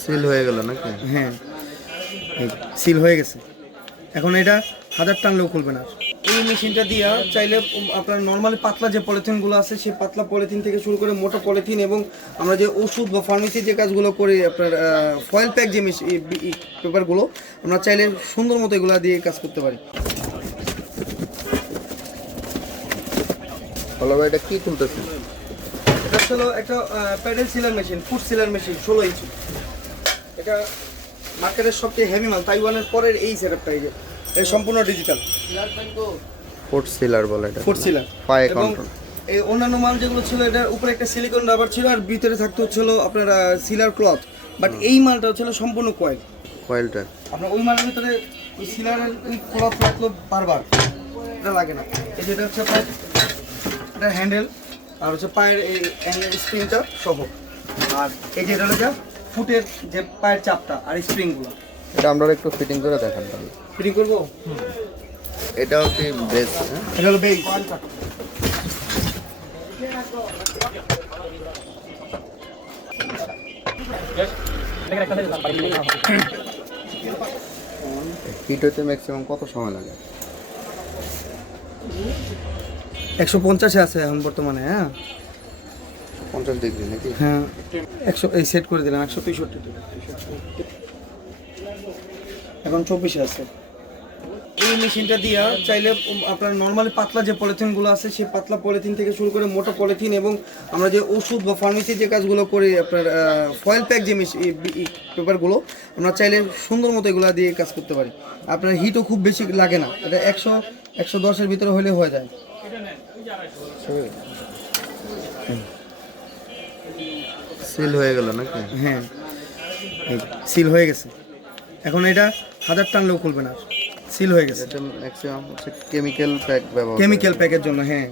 Seal হয়ে গেল নাকি? হ্যাঁ, সিল হয়ে গেছে। এখন এটা 1000 টানলেও খুলবে না। এই মেশিনটা দিয়ে চাইলে আপনার নর্মালি পাতলা যে পলিথিনগুলো আছে সেই পাতলা পলিথিন থেকে শুরু করে মোটা পলিথিন এবং আমরা যে ওষুধ বা ফার্মেসি যে কাজগুলো করি আপনার ফয়েল প্যাক যে পেপারগুলো আমরা চাইলে সুন্দর মতো এগুলো দিয়ে কাজ করতে পারি। হলো ভাই, এটা কি খুলতেছে? এটা হলো একটা প্যাডেল সিলার মেশিন, ফুড সিলার মেশিন 16 ইঞ্চি। এটা মার্কেটের সবচেয়ে হেভি মাল, তাইওয়ানের পরের এই সেটআপটা। এই যে এটা সম্পূর্ণ ডিজিটাল ফুড সিলার বলে এটা। ফুড সিলার পায়ে এবং কন্ট্রোল। এই অন্যান্য মাল যেগুলো ছিল এটার উপরে একটা সিলিকন রাবার ছিল আর ভিতরে থাকতে হচ্ছিল আপনার সিলার ক্লথ, বাট এই মালটা হচ্ছিল সম্পূর্ণ কয়েল। কয়েলটা আপনার ওই মালের ভিতরে ওই সিলারের ওই ক্লথ লাগলো বারবার, এটা লাগে না। এই যেটা হচ্ছে আপনার এটা হ্যান্ডেল আর হচ্ছে পায়ের এই অ্যাঙ্গেল স্প্রিংটা সহ, আর এই যেটা হলো যা ফুটের যে পায়ের চাপটা আর স্প্রিংগুলো। এটা আমরা একটু ফিটিং করে দেখান তাহলে। ফিটিং করবো। এটাও কি বেস? এটা হলো বেস। হিট হতে ম্যাক্সিমাম কত সময় লাগে? 150 আছে এখন বর্তমানে। হ্যাঁ 50 ডিগ্রি নাকি? হ্যাঁ 100 এই সেট করে দিলাম 163 এখন 24 আছে। এই মেশিনটা দিয়ে চাইলে আপনার নর্মালি পাতলা যে পলিথিনগুলো আছে সেই পাতলা পলিথিন থেকে শুরু করে মোটা পলিথিন এবং আমরা যে ওষুধ বা ফার্মেসি যে কাজগুলো করি আপনার ফয়েল প্যাক যে পেপারগুলো আমরা চাইলে সুন্দর মতো এগুলো দিয়ে কাজ করতে পারি। আপনার হিটও খুব বেশি লাগে না, এটা 100-110-এর ভিতরে হলে হয়ে যায়। সিল হয়ে গেল নাকি? হ্যাঁ, সিল হয়ে গেছে। এখন এটা 1000 টানলেও খুলবে না, সিল হয়ে গেছে। এটা ম্যাক্সিমাম হচ্ছে কেমিক্যাল প্যাক ব্যবহার। কেমিক্যাল প্যাকের জন্য। হ্যাঁ